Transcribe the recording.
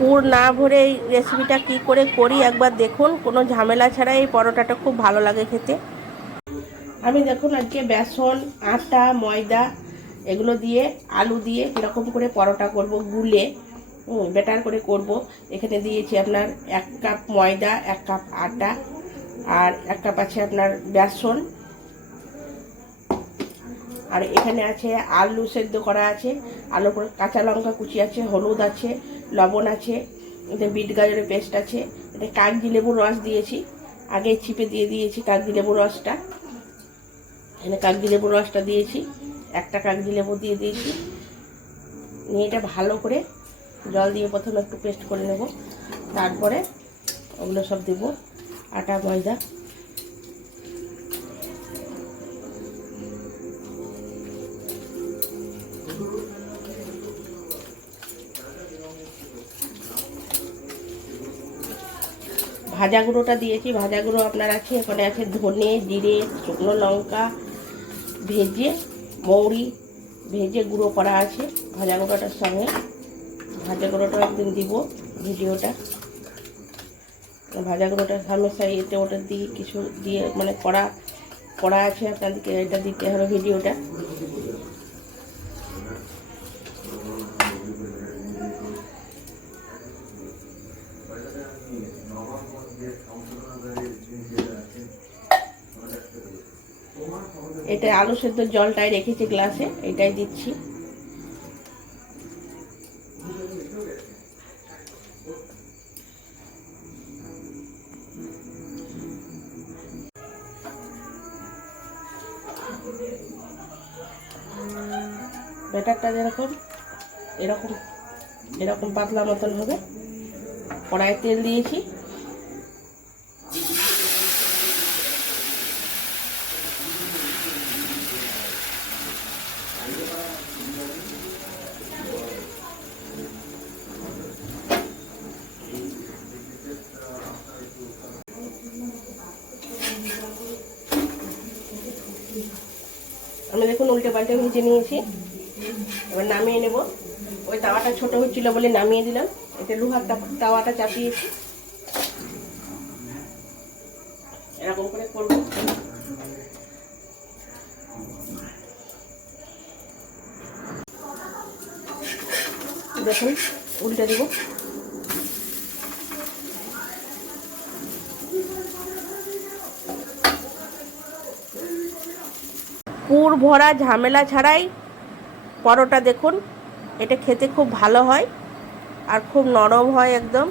পুর না ভরে এই রেসিপিটা কি করে করি একবার দেখুন। কোনো ঝামেলা ছাড়া এই পরোটাটা খুব ভালো লাগে খেতে। আমি দেখুন আজকে বেসন, আটা, ময়দা এগুলো দিয়ে আলু দিয়ে কীরকম করে পরোটা করব, গুলে বেটার করে করব। এখানে দিয়েছি আপনার 1 কাপ ময়দা, 1 কাপ আটা, আর 1 কাপ আছে আপনার বেসন, আর এখানে আছে আলু সেদ্ধ করা আছে, আলু করে কাঁচা লঙ্কা কুচি আছে, হলুদ আছে, লবণ আছে, এতে বিট গাজরের পেস্ট আছে, এটা কাগজি লেবুর রস দিয়েছি, আগে চিপে দিয়ে দিয়েছি কাগজি লেবুর রসটা। এখানে কাগজি লেবুর রসটা দিয়েছি, একটা কাগজি লেবু দিয়ে দিয়েছি। নিয়ে এটা ভালো করে জল দিয়ে প্রথমে একটু পেস্ট করে নেব, তারপরে ওগুলো সব দেবো, আটা, ময়দা। ভাজা গুঁড়োটা দিয়েছি, ভাজা গুঁড়ো আপনার আছে, এখানে আছে ধনে, জিরে, শুকনো লঙ্কা ভেজে, মৌরি ভেজে গুঁড়ো করা আছে ভাজা গুঁড়োটার সঙ্গে। ভাজা গুঁড়োটা একদিন দিব ভিডিওটা, ভাজা গুঁড়োটা হামেশা এতে ওটা দিয়ে কিছু দিয়ে মানে করা আছে, আপনাদেরকে এটা দিতে হবে ভিডিওটা। এটা আলু সেদ্ধ জলটাই রেখেছি গ্লাসে, এটাই দিচ্ছি। ব্যাটারটা যেরকম এরকম এরকম পাতলা মতন হবে। কড়াইয়ে তেল দিয়েছি, আমি দেখুন উল্টে পাল্টে ভেজে নিয়েছি। এবার নামিয়ে নেব। ওই তাওয়াটা ছোট হচ্ছিল বলে নামিয়ে দিলাম। এটা লোহার তাওয়াটা চাপিয়েছি, এরকম করে করব। দেখুন উল্টে দেব। পুর ভরা ঝামেলা ছাড়াই পরোটা দেখুন, এটা খেতে খুব ভালো হয় আর খুব নরম হয় একদম।